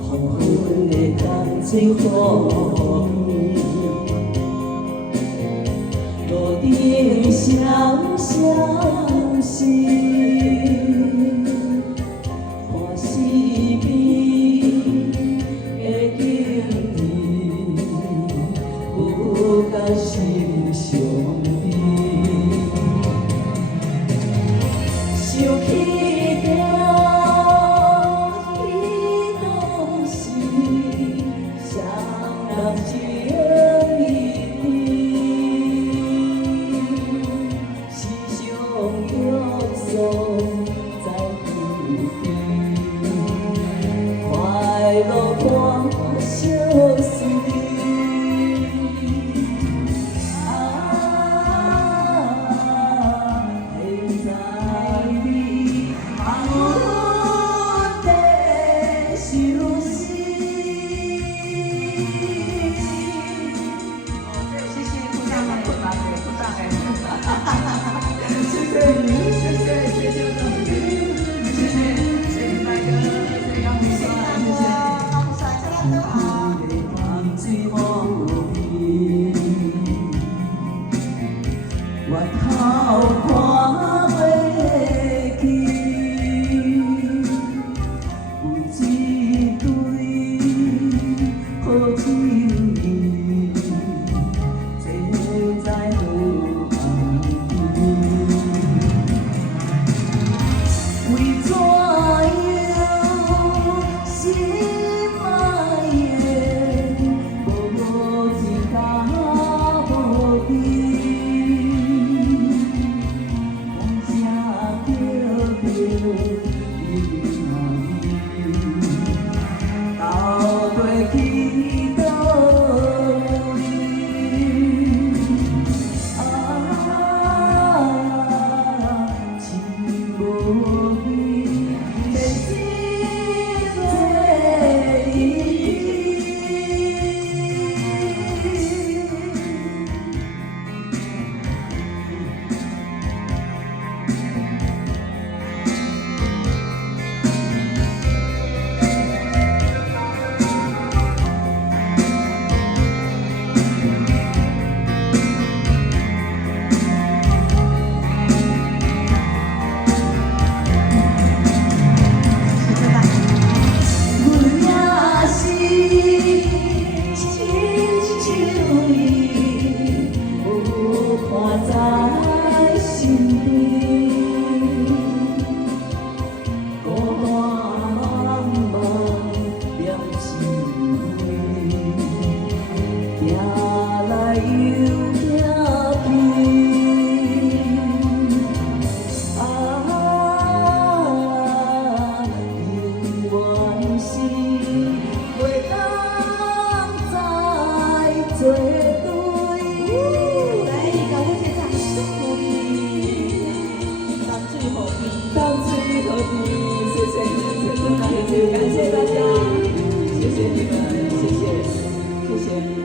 黄昏的江水好美，路顶闪闪星，看四边的景致，有甲心伤悲。想起着彼当时，双人情意甜，时常约束在附近，快乐看相随。我头看袂起，有一对好情侣，坐在河岸边，为怎样心爱的无情甲无义。到底去倒位？情无义，变心做伊。在心边，孤单茫茫念心扉，行来又行去，永远是袂当再做对。当最后的，谢谢，感谢大家，谢谢你们，谢谢，谢谢。